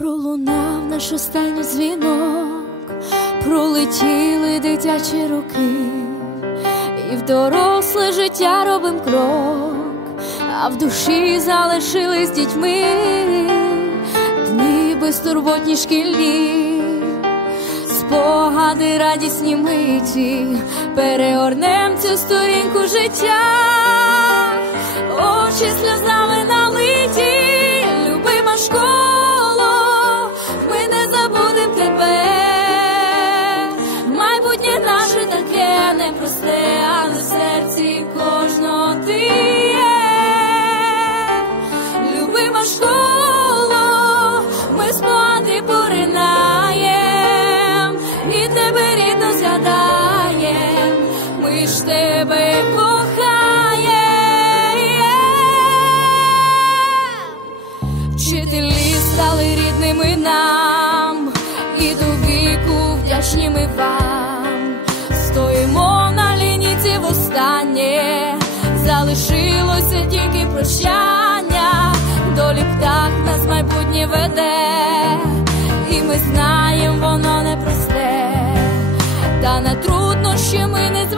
наш останній дзвінок, пролетіли дитячі роки, і в доросле життя робим крок, а в душі залишились дітьми, дні безтурботні шкільні, спогади радісні миті, переорнем цю сторінку життя, очі тебе кохає, вчителі стали рідними нам, і до віку вдячні ми вам, стоїмо на лініці востаннє, залишилося тільки прощання, долі птах нас майбутнє веде, і ми знаємо, воно непросте, та на труднощі ми не зважаємо.